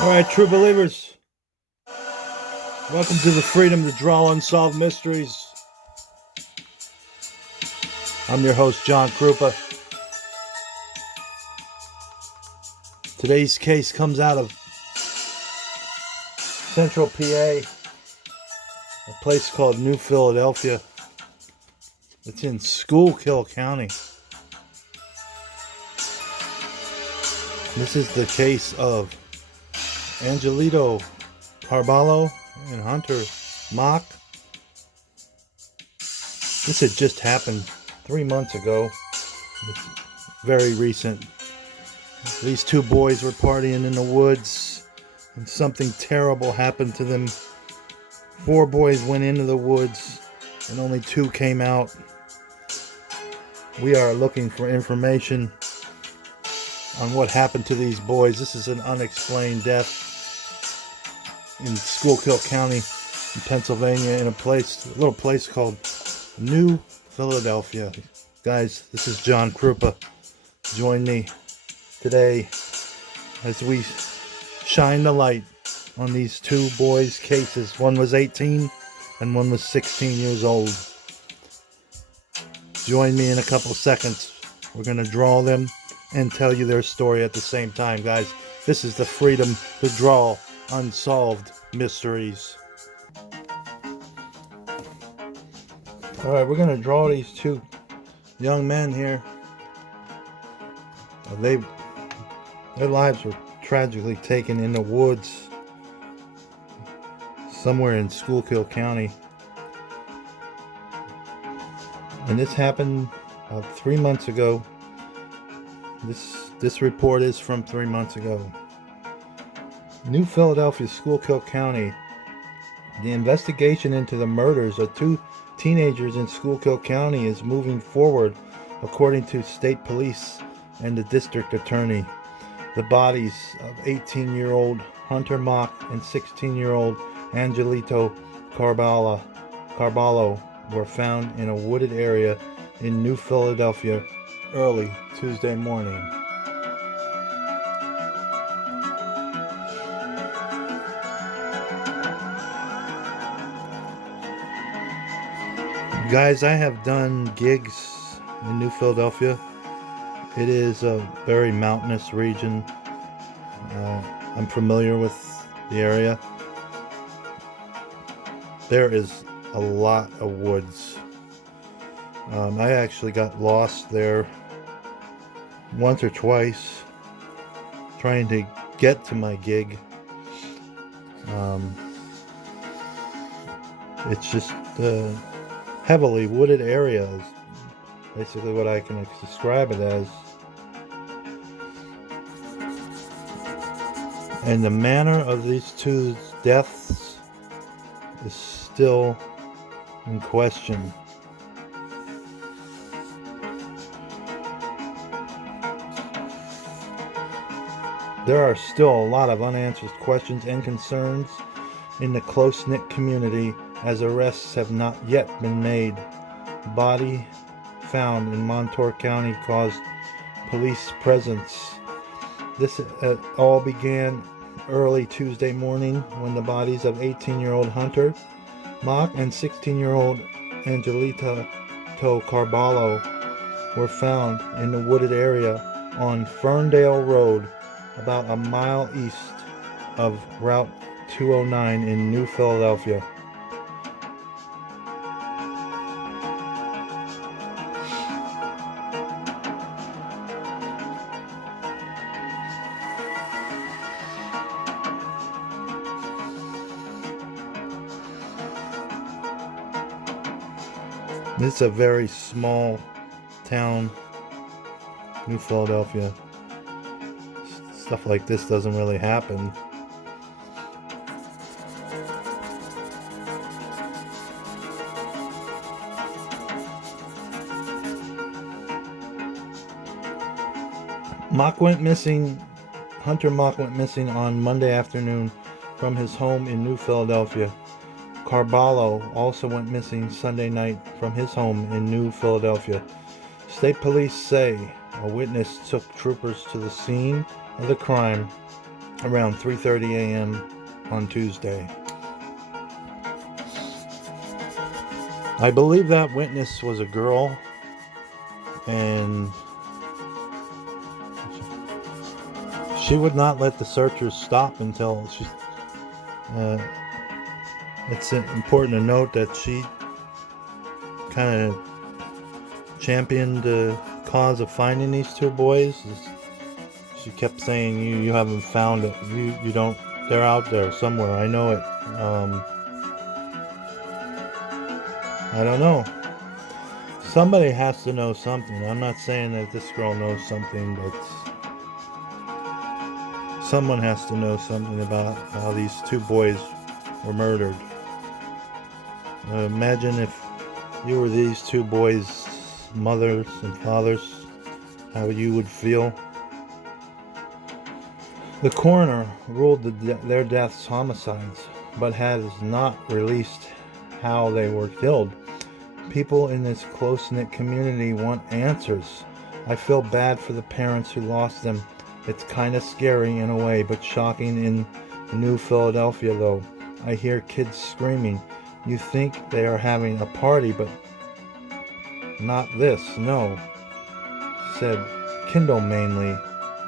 All right, true believers, welcome to the freedom to draw unsolved mysteries. I'm your host, John Krupa. Today's case comes out of Central PA, a place called New Philadelphia. It's in Schuylkill County. This is the case of Angelito, Carballo, and Hunter Mock. This had just happened 3 months ago. It's very recent. These two boys were partying in the woods and something terrible happened to them. 4 boys went into the woods and only 2 came out. We are looking for information on what happened to these boys. This is an unexplained death in Schuylkill County in Pennsylvania, in a little place called New Philadelphia. Guys, this is John Krupa. Join me today as we shine the light on these 2 boys' cases. One was 18 and one was 16 years old. Join me in a couple seconds. We're going to draw them and tell you their story at the same time, guys. This is the freedom to draw unsolved mysteries. All right, we're going to draw these 2 young men here. Their lives were tragically taken in the woods somewhere in Schuylkill County. And this happened about 3 months ago. This report is from 3 months ago. New Philadelphia, Schuylkill County. The investigation into the murders of 2 teenagers in Schuylkill County is moving forward, according to state police and the district attorney. The bodies of 18-year-old Hunter Mock and 16-year-old Angelito Carballo were found in a wooded area in New Philadelphia early Tuesday morning. Guys, I have done gigs in New Philadelphia. It is a very mountainous region. I'm familiar with the area. There is a lot of woods. I actually got lost there once or twice trying to get to my gig. It's just heavily wooded area is basically what I can describe it as. And the manner of these 2 deaths is still in question. There are still a lot of unanswered questions and concerns in the close-knit community, as arrests have not yet been made. Body found in Montour County caused police presence. This all began early Tuesday morning when the bodies of 18-year-old Hunter Mock and 16-year-old Angelito Carballo were found in the wooded area on Ferndale Road, about a mile east of Route 209 in New Philadelphia. This is a very small town, New Philadelphia. Stuff like this doesn't really happen. Hunter Mock went missing on Monday afternoon from his home in New Philadelphia. Carballo also went missing Sunday night from his home in New Philadelphia. State police say a witness took troopers to the scene of the crime around 3:30 a.m. on Tuesday. I believe that witness was a girl, and she would not let the searchers stop until she. It's important to note that she kind of championed the cause of finding these two boys. She kept saying, "You haven't found it. You don't. They're out there somewhere. I know it." I don't know. Somebody has to know something. I'm not saying that this girl knows something, but someone has to know something about how these two boys were murdered. Imagine if you were these two boys' mothers and fathers, how you would feel. The coroner ruled their deaths homicides, but has not released how they were killed. People in this close-knit community want answers. I feel bad for the parents who lost them. It's kind of scary in a way, but shocking in New Philadelphia, though. I hear kids screaming. You think they are having a party, but not this, no, said Kindle Mainly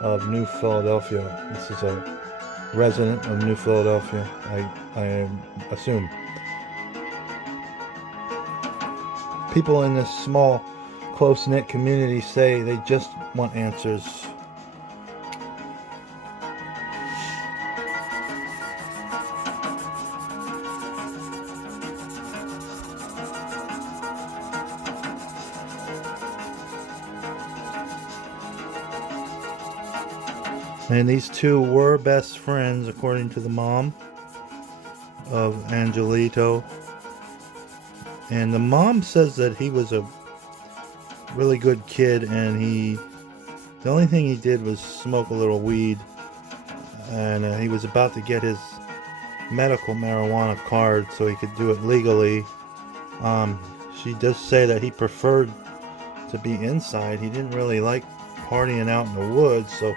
of New Philadelphia. This is a resident of New Philadelphia, I assume. People in this small, close-knit community say they just want answers. And these two were best friends, according to the mom of Angelito. And the mom says that he was a really good kid, and the only thing he did was smoke a little weed, and he was about to get his medical marijuana card so he could do it legally. She does say that he preferred to be inside. He didn't really like partying out in the woods, so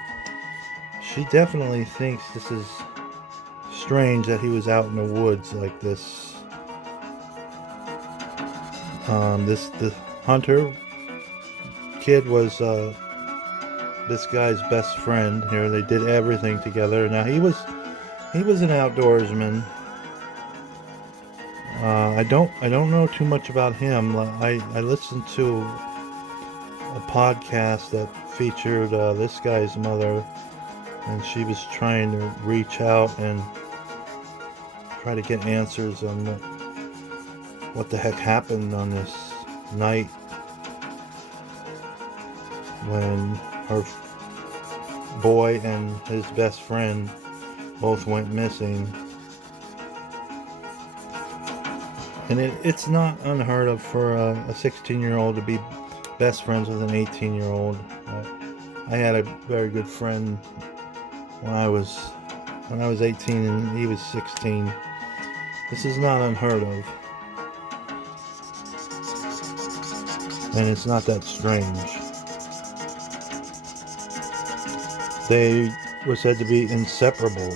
she definitely thinks this is strange that he was out in the woods like this. The Hunter kid was this guy's best friend here. They did everything together. Now he was an outdoorsman. I don't know too much about him. I listened to a podcast that featured this guy's mother, and she was trying to reach out and try to get answers on what the heck happened on this night when her boy and his best friend both went missing. And it's not unheard of for a 16-year-old to be best friends with an 18-year-old. I had a very good friend when I was 18 and he was 16. This is not unheard of. And it's not that strange. They were said to be inseparable.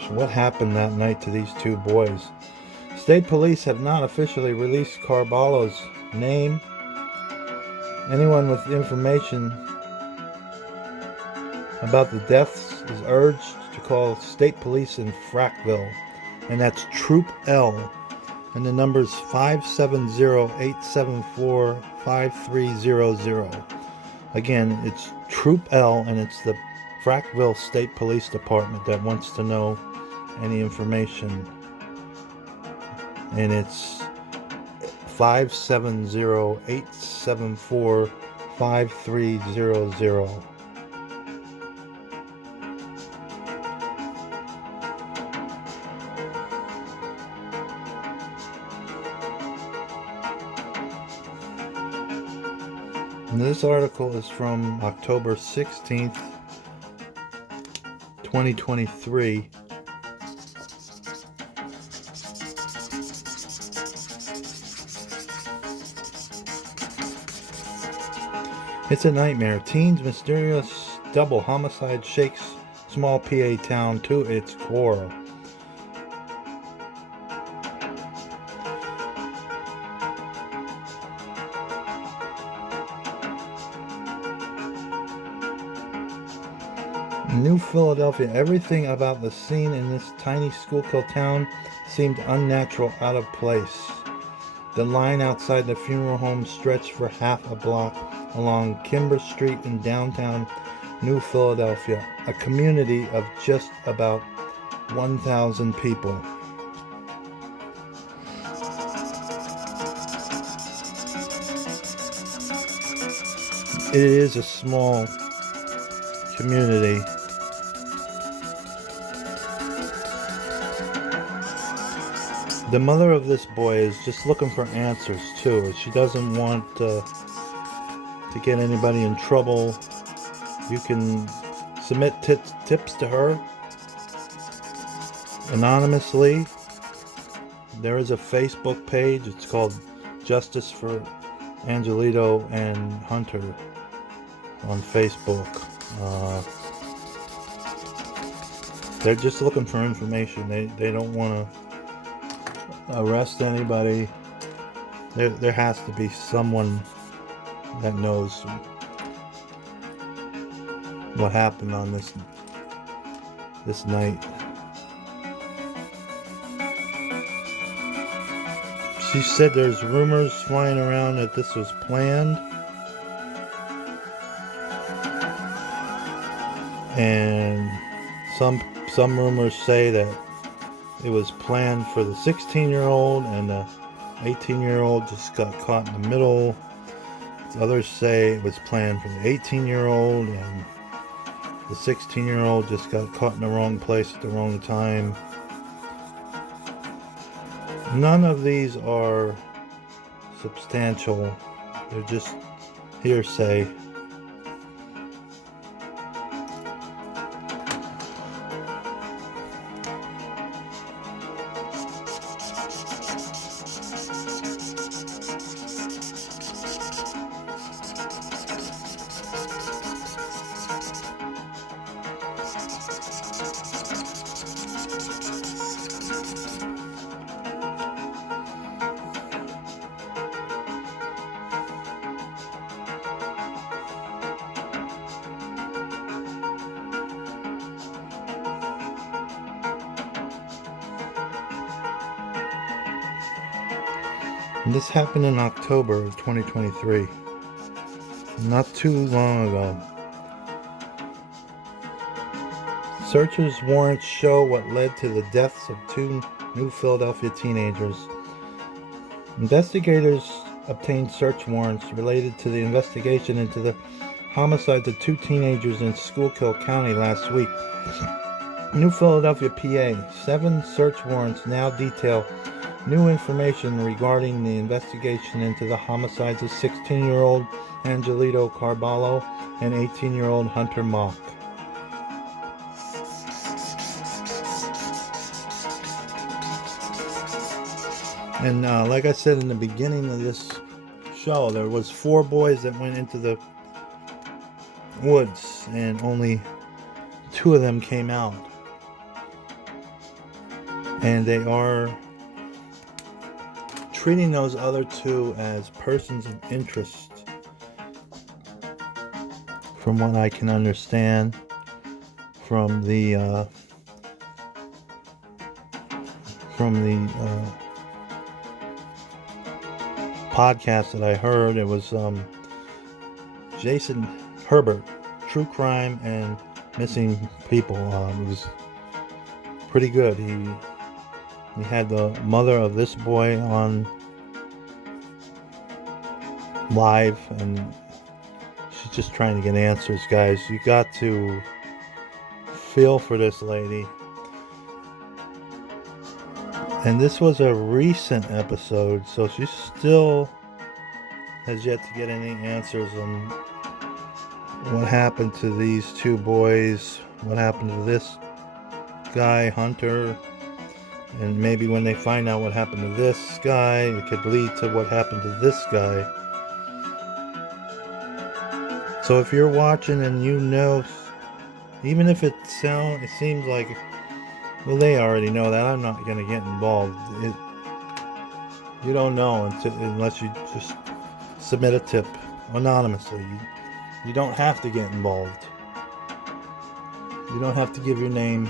So what happened that night to these two boys? State police have not officially released Carballo's name. Anyone with information about the deaths is urged to call state police in Frackville, and that's Troop L. And the number is 570-874-5300. Again, it's Troop L, and it's the Frackville State Police Department that wants to know any information. And it's 570-874-5300. And this article is from October 16th, 2023. It's a nightmare. Teens' mysterious double homicide shakes small PA town to its core. New Philadelphia. Everything about the scene in this tiny Schuylkill town seemed unnatural, out of place. The line outside the funeral home stretched for half a block along Kimber Street in downtown New Philadelphia, a community of just about 1,000 people. It is a small community. The mother of this boy is just looking for answers too. She doesn't want to get anybody in trouble. You can submit tips to her anonymously. There is a Facebook page. It's called Justice for Angelito and Hunter on Facebook. They're just looking for information. They don't want to arrest anybody. There has to be someone that knows what happened on this night. She said there's rumors flying around that this was planned, and some rumors say that it was planned for the 16-year-old and the 18-year-old just got caught in the middle. Others say it was planned for the 18-year-old and the 16-year-old just got caught in the wrong place at the wrong time. None of these are substantial. They're just hearsay. And this happened in October of 2023. Not too long ago. Searchers' warrants show what led to the deaths of two New Philadelphia teenagers. Investigators obtained search warrants related to the investigation into the homicides of two teenagers in Schuylkill County last week. New Philadelphia, PA. 7 search warrants now detail new information regarding the investigation into the homicides of 16-year-old Angelito Carballo and 18-year-old Hunter Mock. And like I said in the beginning of this show, there was 4 boys that went into the woods and only 2 of them came out. And they are treating those other 2 as persons of interest, from what I can understand from the podcast that I heard. It was Jason Herbert, True Crime and Missing People. It was pretty good. He had the mother of this boy on live, and she's just trying to get answers, guys. You got to feel for this lady. And this was a recent episode, so she still has yet to get any answers on what happened to these 2 boys, what happened to this guy, Hunter. And maybe when they find out what happened to this guy, it could lead to what happened to this guy. So if you're watching and you know, even if it seems like, well, they already know that, I'm not going to get involved. You don't know unless you just submit a tip anonymously. You don't have to get involved. You don't have to give your name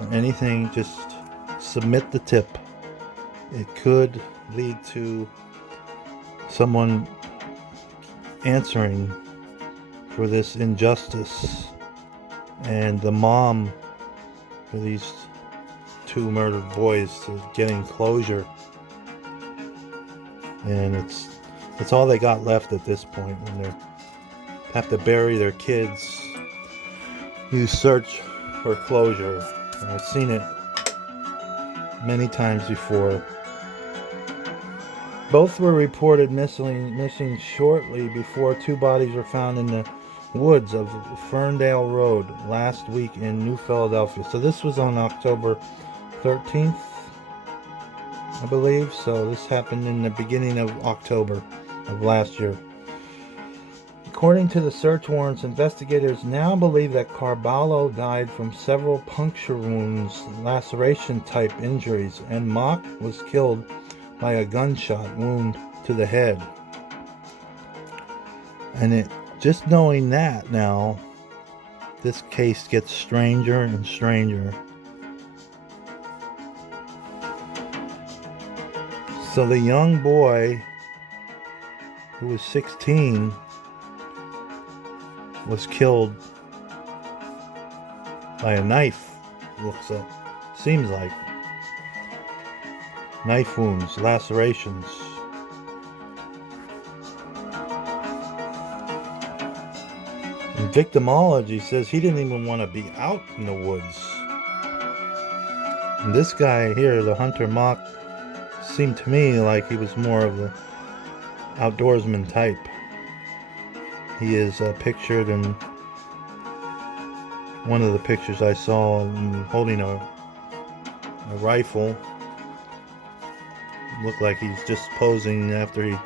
or anything. Just submit the tip. It could lead to someone answering for this injustice, and the mom for these two murdered boys to getting closure. And it's all they got left at this point when they have to bury their kids. You search for closure. And I've seen it many times before. Both were reported missing shortly before two bodies were found in the woods of Ferndale Road last week in New Philadelphia. So this was on October 13th, I believe. So this happened in the beginning of October of last year. According to the search warrants, investigators now believe that Carballo died from several puncture wounds, laceration-type injuries, and Mock was killed by a gunshot wound to the head. And just knowing that now, this case gets stranger and stranger. So the young boy, who was 16, was killed by a knife. Seems like knife wounds, lacerations. And victimology says he didn't even want to be out in the woods. And this guy here, the Hunter Mock, seemed to me like he was more of the outdoorsman type. He is pictured in one of the pictures I saw holding a rifle. Looked like he's just posing after he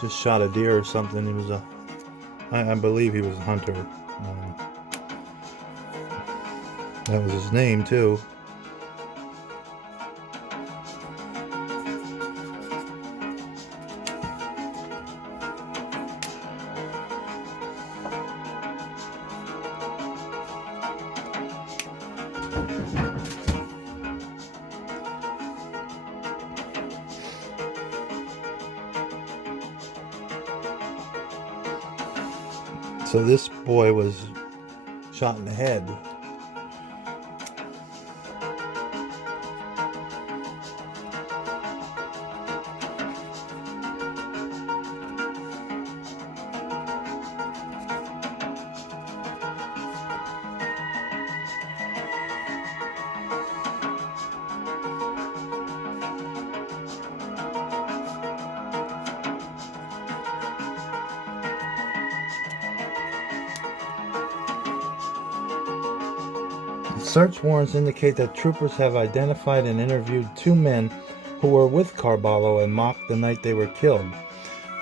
just shot a deer or something. He was I believe he was a hunter. That was his name too. So this boy was shot in the head. Search warrants indicate that troopers have identified and interviewed two men who were with Carballo and Mock the night they were killed,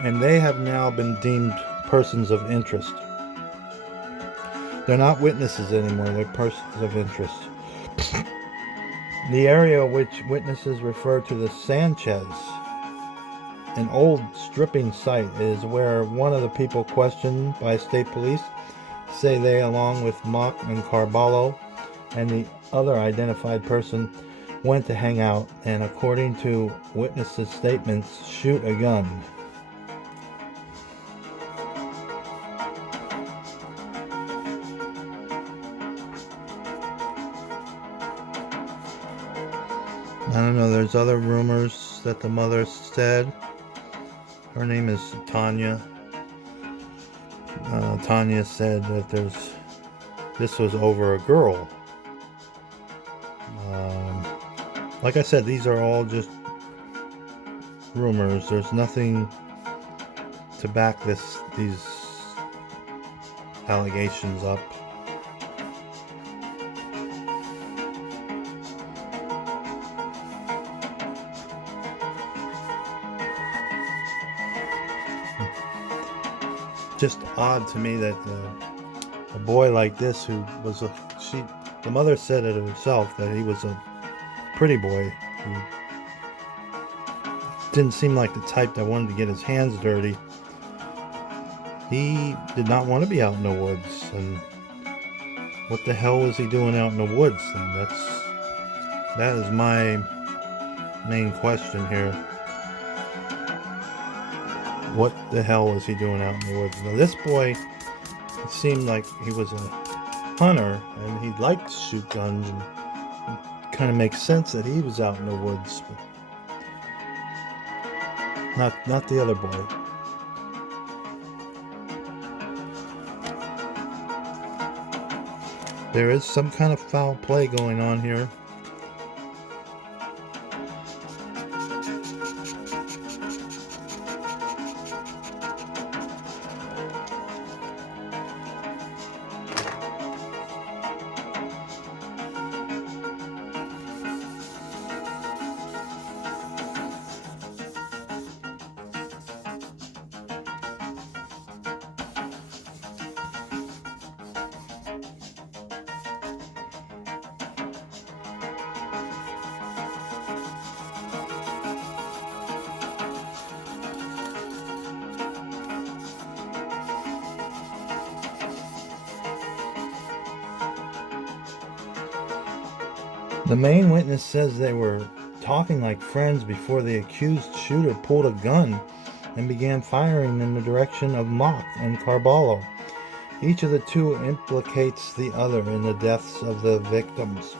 and they have now been deemed persons of interest. They're not witnesses anymore, they're persons of interest. The area which witnesses refer to the Sanchez, an old stripping site, is where one of the people questioned by state police say they, along with Mock and Carballo and the other identified person, went to hang out and, according to witnesses' statements, shoot a gun. I don't know, there's other rumors that the mother said. Her name is Tanya. Tanya said that this was over a girl. Like I said, these are all just rumors. There's nothing to back these allegations up. just odd to me that a boy like this, who was the mother said it herself that he was a pretty boy who didn't seem like the type that wanted to get his hands dirty. He did not want to be out in the woods, and what the hell was he doing out in the woods? And that is my main question here. What the hell was he doing out in the woods? Now this boy, it seemed like he was a hunter and he liked to shoot guns, and it kind of makes sense that he was out in the woods, but not the other boy. There is some kind of foul play going on here. The main witness says they were talking like friends before the accused shooter pulled a gun and began firing in the direction of Mock and Carballo. Each of the two implicates the other in the deaths of the victims.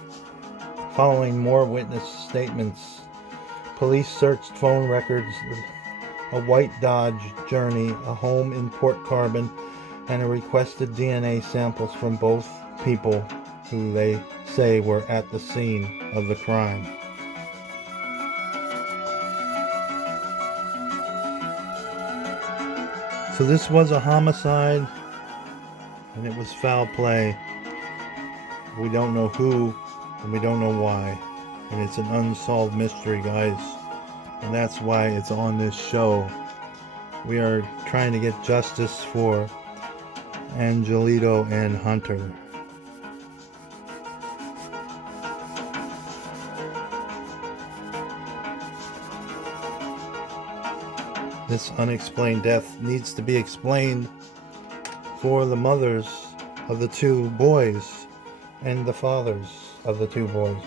Following more witness statements, police searched phone records, a white Dodge Journey, a home in Port Carbon, and requested DNA samples from both people who they say were at the scene of the crime. So this was a homicide, and it was foul play. We don't know who, and we don't know why. And it's an unsolved mystery, guys. And that's why it's on this show. We are trying to get justice for Angelito and Hunter. This unexplained death needs to be explained for the mothers of the two boys and the fathers of the two boys.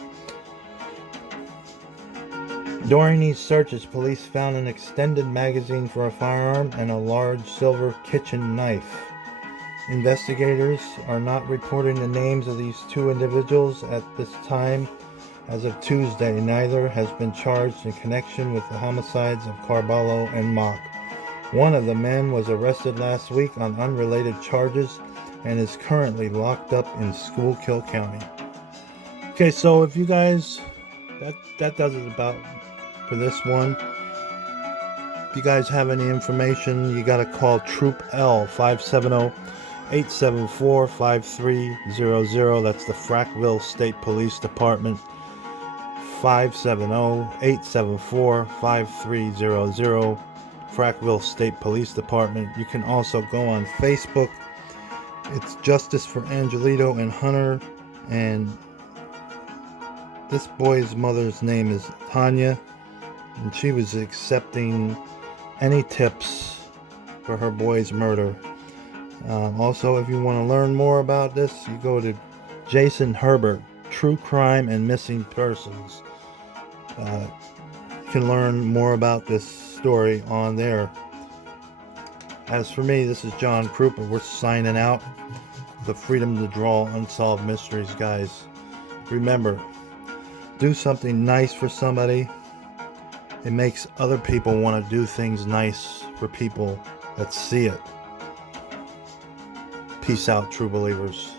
During these searches, police found an extended magazine for a firearm and a large silver kitchen knife. Investigators are not reporting the names of these two individuals at this time. As of Tuesday, neither has been charged in connection with the homicides of Carballo and Mock. One of the men was arrested last week on unrelated charges and is currently locked up in Schuylkill County. Okay, so if you guys, that does it about for this one. If you guys have any information, you got to call Troop L 570-874-5300. That's the Frackville State Police Department. 570-874-5300, Frackville State Police Department. You can also go on Facebook. It's Justice for Angelito and Hunter, and this boy's mother's name is Tanya, and she was accepting any tips for her boy's murder. Also, if you want to learn more about this, you go to Jason Herbert, True Crime and Missing Persons. You can learn more about this story on there. As for me, this is John Krupa. We're signing out. The freedom to draw unsolved mysteries, guys. Remember, do something nice for somebody. It makes other people want to do things nice for people that see it. Peace out, true believers.